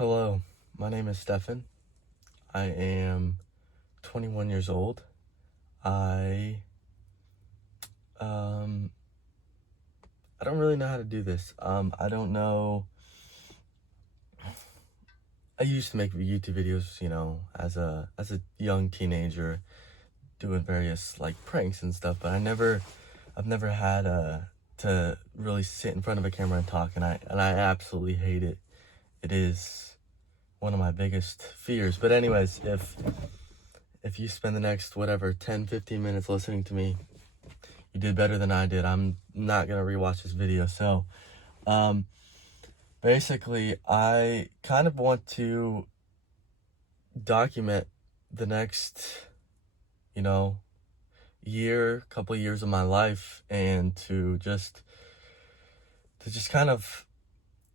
Hello, my name is Stefan. I am 21 years old. I um I don't really know how to do this. I don't know. I used to make YouTube videos, as a young teenager, doing various like pranks and stuff, but I've never had to really sit in front of a camera and talk, and I absolutely hate it. It is one of my biggest fears. But anyways, if you spend the next, 10, 15 minutes listening to me, you did better than I did. I'm not going to rewatch this video. So, basically, I kind of want to document the next, couple of years of my life, and to just kind of,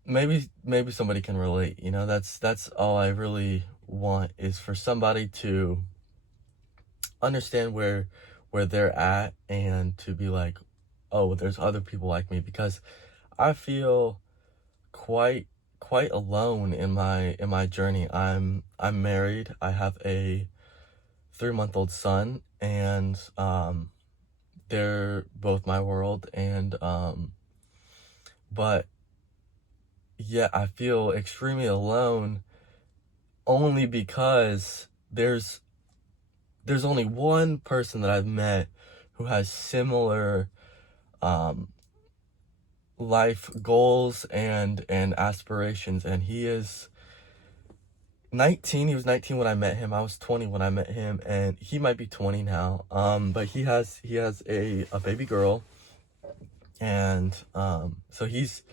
maybe somebody can relate. That's all I really want, is for somebody to understand where they're at, and to be like, oh, there's other people like me, because I feel quite alone in my journey. I'm married. I have a 3-month-old son, and they're both my world, and but yeah, I feel extremely alone, only because there's only one person that I've met who has similar um, life goals and aspirations, and he is 19. He was 19 when I met him. I was 20 when I met him, and he might be 20 now. But he has a baby girl, and so he's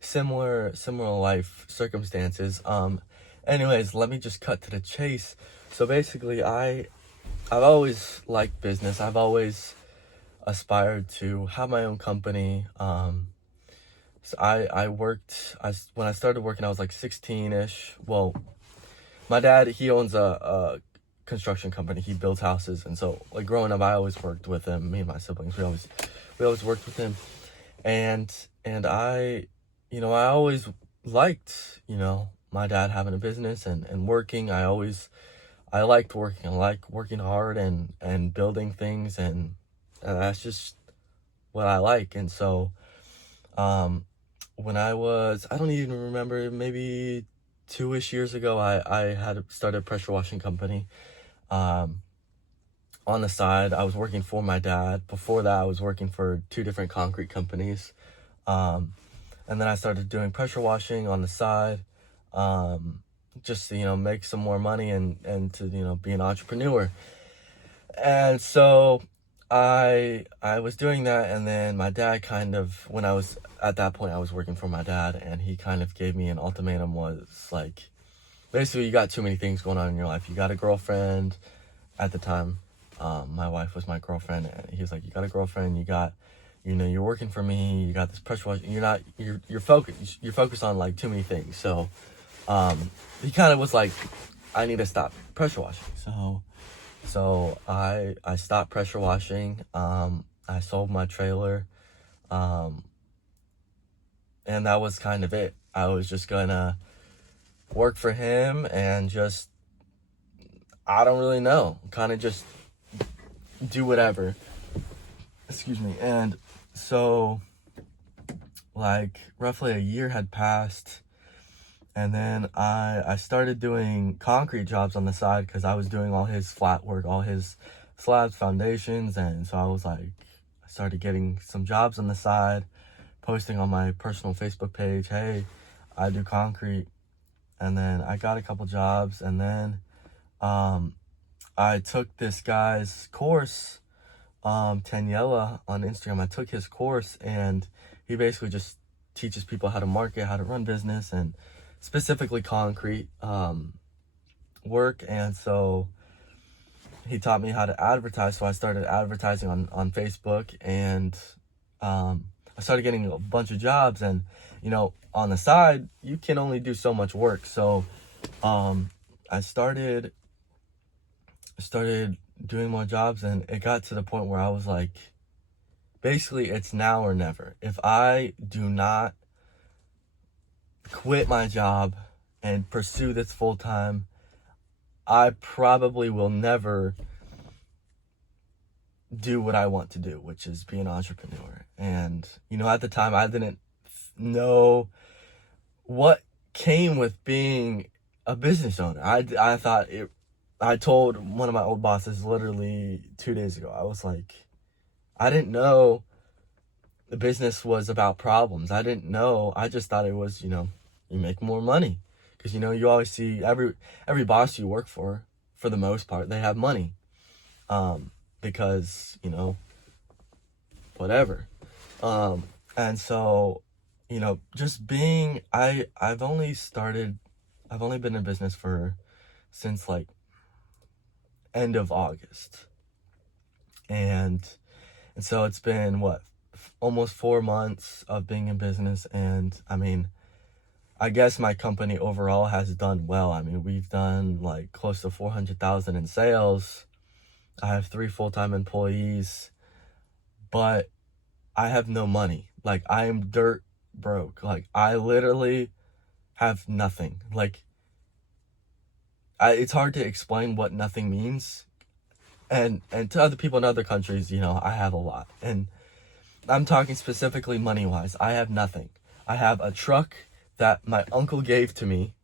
similar life circumstances. Anyways, let me just cut to the chase. So basically, I've always liked business. I've always aspired to have my own company. So when I started working, I was like 16-ish. Well, my dad, he owns a construction company. He builds houses. And so, like, growing up, I always worked with him. Me and my siblings, we always worked with him. And I always liked, my dad having a business and working. I liked working. I like working hard and building things, and that's just what I like. And so, when I don't even remember, maybe 2-ish years ago, I had started a pressure washing company. On the side, I was working for my dad. Before that, I was working for 2 different concrete companies. And then I started doing pressure washing on the side, just to, make some more money, and to, be an entrepreneur. And so I was doing that, and then my dad when I was at that point, I was working for my dad, and he kind of gave me an ultimatum. Was like, basically, you got too many things going on in your life. You got a girlfriend at the time. My wife was my girlfriend, and he was like, you got a girlfriend, you're working for me, you got this pressure wash, you're focused on like too many things. So, he kind of was like, I need to stop pressure washing. So I stopped pressure washing. I sold my trailer. And that was kind of it. I was just gonna work for him, and just, I don't really know, kind of just do whatever. Excuse me. And so, like, roughly a year had passed, and then I started doing concrete jobs on the side, because I was doing all his flat work, all his slabs, foundations. And so I started getting some jobs on the side, posting on my personal Facebook page, hey, I do concrete. And then I got a couple jobs, and then I took this guy's course, Taniela, on Instagram. I took his course, and he basically just teaches people how to market, how to run business, and specifically concrete work. And so he taught me how to advertise. So I started advertising on Facebook, and I started getting a bunch of jobs. And on the side, you can only do so much work. So I started doing more jobs, and it got to the point where I was like, basically, it's now or never. If I do not quit my job and pursue this full time, I probably will never do what I want to do, which is be an entrepreneur. And, at the time, I didn't know what came with being a business owner. I thought I told one of my old bosses literally 2 days ago, I was like, I didn't know the business was about problems. I didn't know. I just thought it was, you make more money. Because, you always see every boss you work for the most part, they have money. Because, whatever. And so, just being, I've only been in business since like end of August. And so it's been almost 4 months of being in business. And I guess my company overall has done well. We've done like close to 400,000 in sales. I have 3 full-time employees, but I have no money. Like, I am dirt broke. Like, I literally have nothing. Like, it's hard to explain what nothing means. And to other people in other countries, I have a lot. And I'm talking specifically money-wise. I have nothing. I have a truck that my uncle gave to me.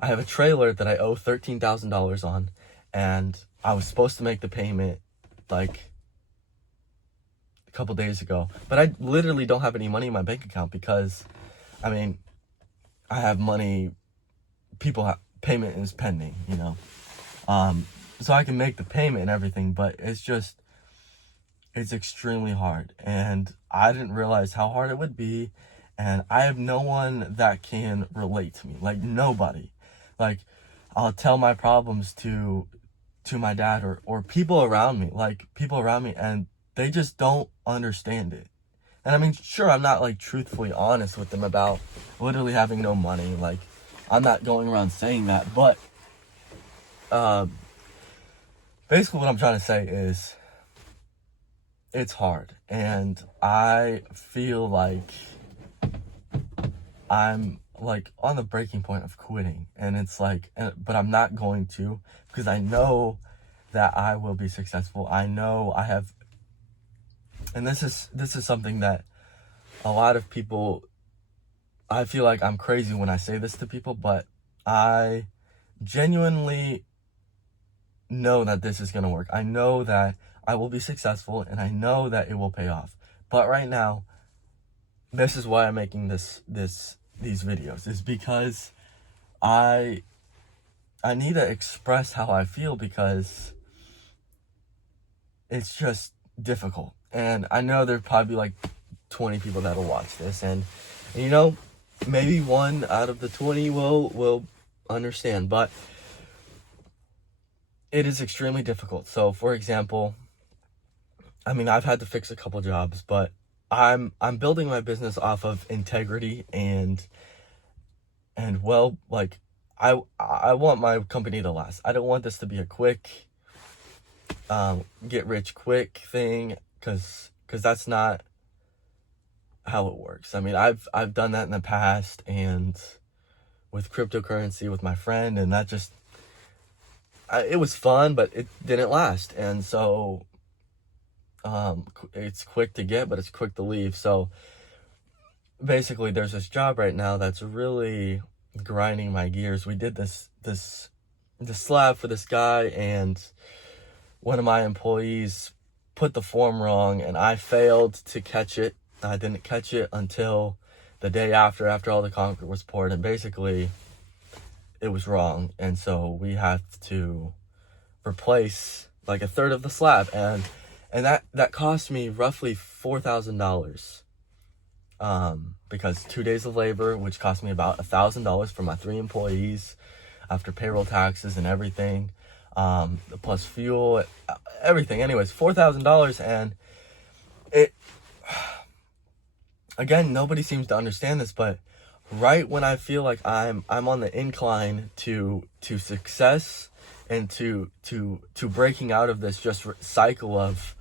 I have a trailer that I owe $13,000 on. And I was supposed to make the payment like a couple days ago. But I literally don't have any money in my bank account because, I have money. Payment is pending, so I can make the payment and everything, but it's extremely hard. And I didn't realize how hard it would be. And I have no one that can relate to me. Like, nobody. Like, I'll tell my problems to my dad or people around me, and they just don't understand it. And sure, I'm not like truthfully honest with them about literally having no money. Like, I'm not going around saying that, but basically what I'm trying to say is it's hard. And I feel like I'm like on the breaking point of quitting. And it's like, but I'm not going to, because I know that I will be successful. I know I have, and this is something that a lot of people, I feel like I'm crazy when I say this to people, but I genuinely know that this is going to work. I know that I will be successful, and I know that it will pay off. But right now, this is why I'm making these videos, is because I need to express how I feel, because it's just difficult. And I know there'll probably be like 20 people that'll watch this, and maybe 1 out of the 20 will understand, but it is extremely difficult. So, for example, I've had to fix a couple jobs, but I'm building my business off of integrity and like, I want my company to last. I don't want this to be a quick get rich quick thing, because that's not how it works. I've done that in the past, and with cryptocurrency with my friend, and that just it was fun, but it didn't last. And so it's quick to get, but it's quick to leave. So basically, there's this job right now that's really grinding my gears. We did this slab for this guy, and one of my employees put the form wrong, and I failed to catch it. I didn't catch it until the day after all the concrete was poured, and basically it was wrong. And so we had to replace like a third of the slab, and that cost me roughly $4,000. Because 2 days of labor, which cost me about $1,000 for my 3 employees after payroll taxes and everything, plus fuel, everything. Anyways, $4,000, and it, again, nobody seems to understand this, but right when I feel like I'm on the incline to success and to breaking out of this just cycle of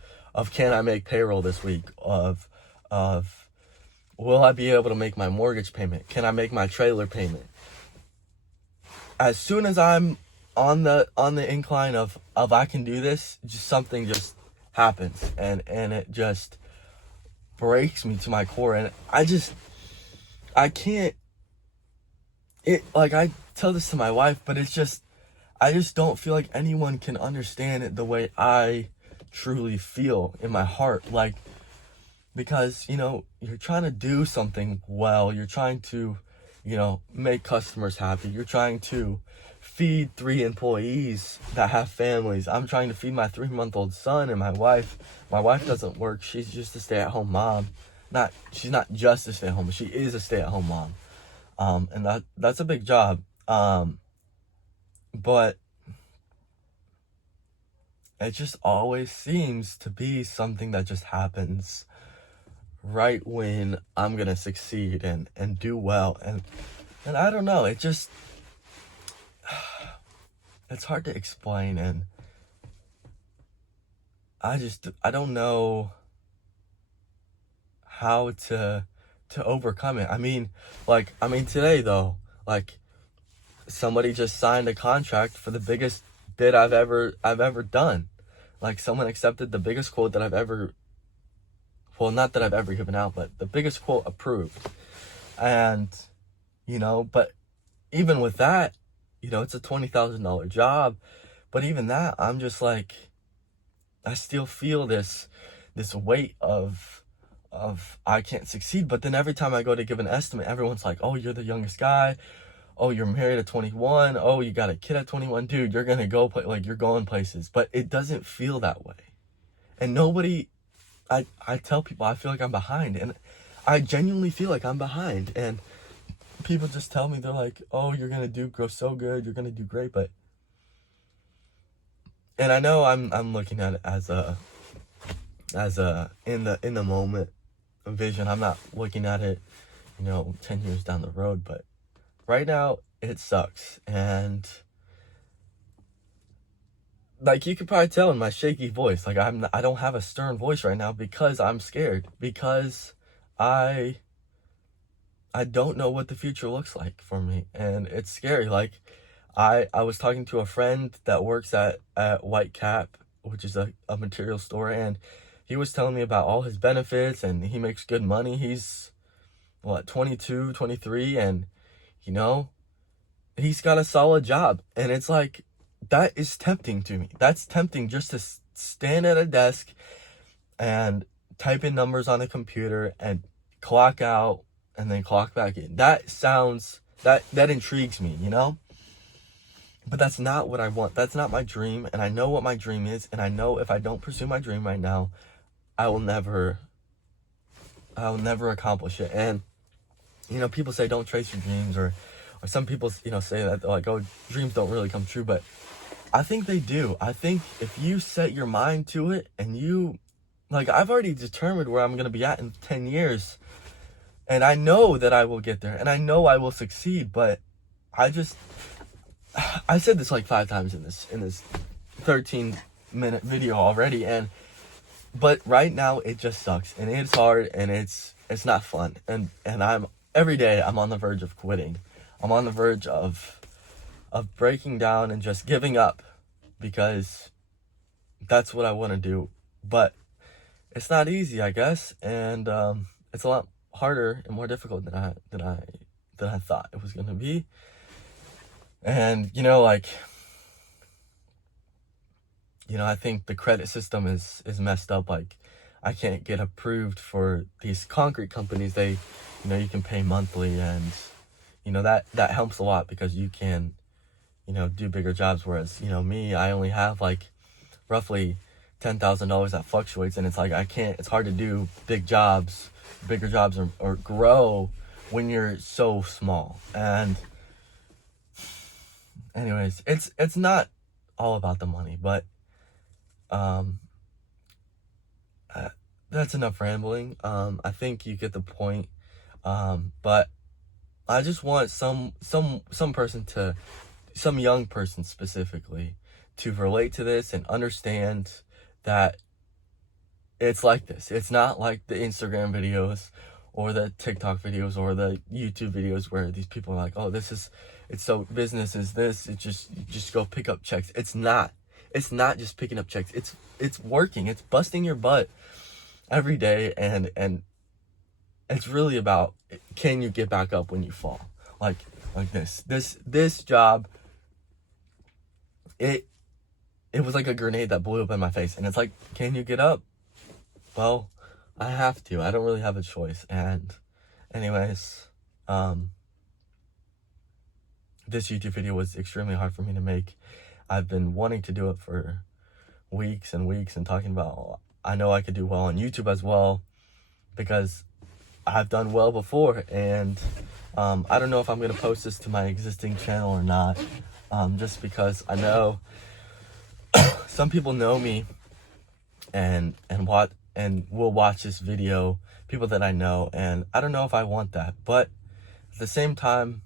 can I make payroll this week, of will I be able to make my mortgage payment, can I make my trailer payment, as soon as I'm on the incline of I can do this, just something just happens, and it just breaks me to my core, and I can't, it, like, I tell this to my wife, but it's just, I just don't feel like anyone can understand it the way I truly feel in my heart. Like, because, you're trying to do something well, you're trying to, make customers happy, you're trying to feed 3 employees that have families. I'm trying to feed my 3-month-old son, and my wife doesn't work. She's just a stay-at-home mom. She's not just a stay-at-home, she is a stay-at-home mom. And that's a big job. But it just always seems to be something that just happens right when I'm gonna succeed and do well. And I don't know, it's hard to explain, and I don't know how to overcome it. I mean, today though, like, somebody just signed a contract for the biggest bid I've ever done. Like, someone accepted the biggest quote that I've ever, well, not that I've ever given out, but the biggest quote approved. And, but even with that, it's a $20,000 job. But even that, I'm just like, I still feel this weight of I can't succeed. But then every time I go to give an estimate, everyone's like, oh, you're the youngest guy. Oh, you're married at 21. Oh, you got a kid at 21. Dude, you're going to go, you're going places. But it doesn't feel that way. And I tell people I feel like I'm behind. And I genuinely feel like I'm behind. And people just tell me, they're like, oh, you're going to grow so good. You're going to do great. And I know I'm looking at it as a in the moment vision. I'm not looking at it, 10 years down the road, but right now it sucks. And like, you could probably tell in my shaky voice, like, I don't have a stern voice right now because I'm scared, because I don't know what the future looks like for me, and it's scary. Like, I was talking to a friend that works at White Cap, which is a material store, and he was telling me about all his benefits, and he makes good money. He's 22, 23, and he's got a solid job. And it's like, that is tempting to me. That's tempting, just to stand at a desk and type in numbers on a computer and clock out and then clock back in. That intrigues me, But that's not what I want. That's not my dream. And I know what my dream is. And I know if I don't pursue my dream right now, I will never accomplish it. And, people say don't chase your dreams, or some people, say that, like, oh, dreams don't really come true. But I think they do. I think if you set your mind to it, and I've already determined where I'm going to be at in 10 years. And I know that I will get there, and I know I will succeed. But I said this like 5 times in this 13-minute video already, but right now it just sucks, and it's hard, and it's not fun, and every day I'm on the verge of quitting. I'm on the verge of breaking down and just giving up, because that's what I want to do. But it's not easy, I guess, and it's a lot harder and more difficult than I thought it was going to be. And I think the credit system is messed up. Like, I can't get approved for these concrete companies. They, you can pay monthly, and that helps a lot, because you can do bigger jobs. Whereas me, I only have like roughly $10,000 that fluctuates, and it's like, it's hard to do bigger jobs, or grow when you're so small. And anyways, it's not all about the money, but that's enough rambling. I think you get the point. But I just want some young person specifically to relate to this and understand that it's like this. It's not like the Instagram videos or the TikTok videos or the YouTube videos where these people are like, oh, it's so business is this, you just go pick up checks. It's not just picking up checks. It's working. It's busting your butt every day, and it's really about, can you get back up when you fall? Like this job, it was like a grenade that blew up in my face, and it's like, can you get up? Well, I have to. I don't really have a choice. And anyways, this YouTube video was extremely hard for me to make. I've been wanting to do it for weeks and weeks, and talking about, I know I could do well on YouTube as well, because I've done well before, and I don't know if I'm going to post this to my existing channel or not, just because I know some people know me and will watch this video, people that I know, and I don't know if I want that. But at the same time,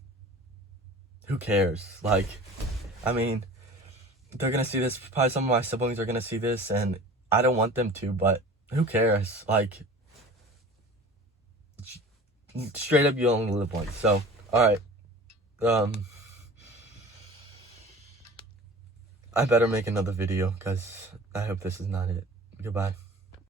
who cares? Like, I mean, they're gonna see this, probably some of my siblings are gonna see this, and I don't want them to, but who cares? Like, straight up, you only live once. So, alright, I better make another video, because I hope this is not it. Goodbye.